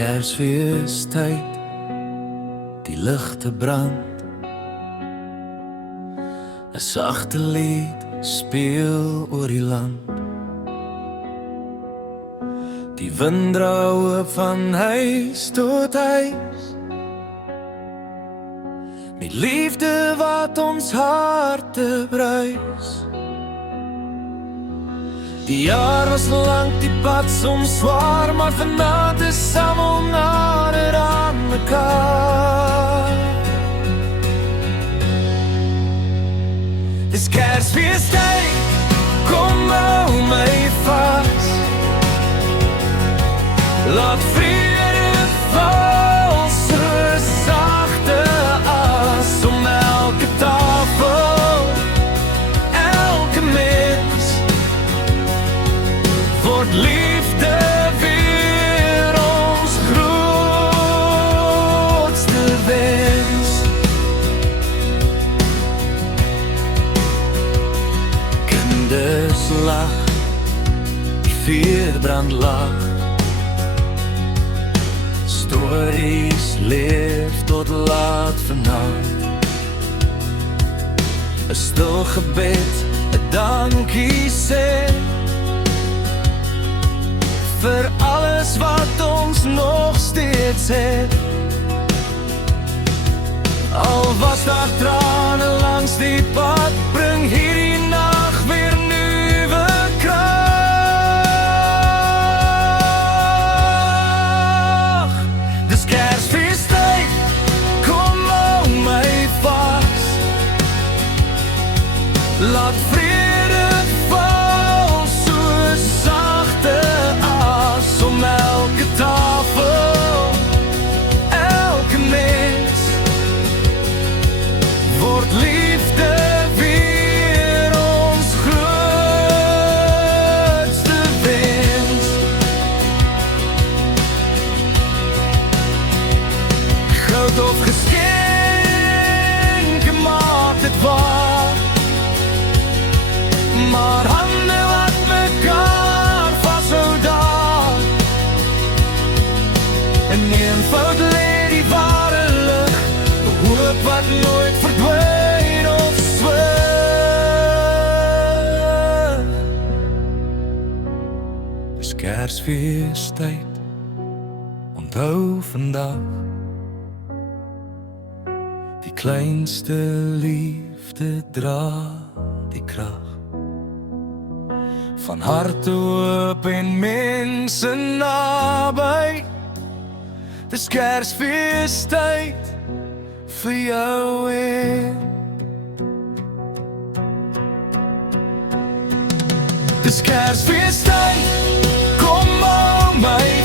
Kersfeestyd, die ligte brand, 'n sagte lied speel oor die land. Die wind dra oop van huis tot huis, met liefde wat ons harte bruis. Die jaar was lang, die pad soms zwaar, maar vanavond is almal nader aan mekaar. Dis Kersfeestyd, kom hou my vas. Laat vrede val, so sagte as om elke tafel, elke mens. Word liefde weer ons grootste wens. Kinders lag, die vuurbrand lag, stories leef tot laat vanavond. 'n stil gebed, 'n dankie sê vir alles wat ons nog steeds het. Al was daar trane langs die pad, bring hierdie nag weer nuwe krag. Dis Kersfeestyd, kom hou my vas. Laat vrede val, so sagte as om elke tafel, elke mens. Word liefde weer ons grootste wens. Goud of geskenke maak dit waar, maar hande wat mekaar vashou daar. En eenvoud lê die ware lig, hoop wat nooit verdwyn of swig. Dis Kersfeestyd, onthou vandag, die kleinste liefde dra die krag. Van harte oop en mense naby. Dis Kersfeestyd vir jou en dis Kersfeestyd, kom hou my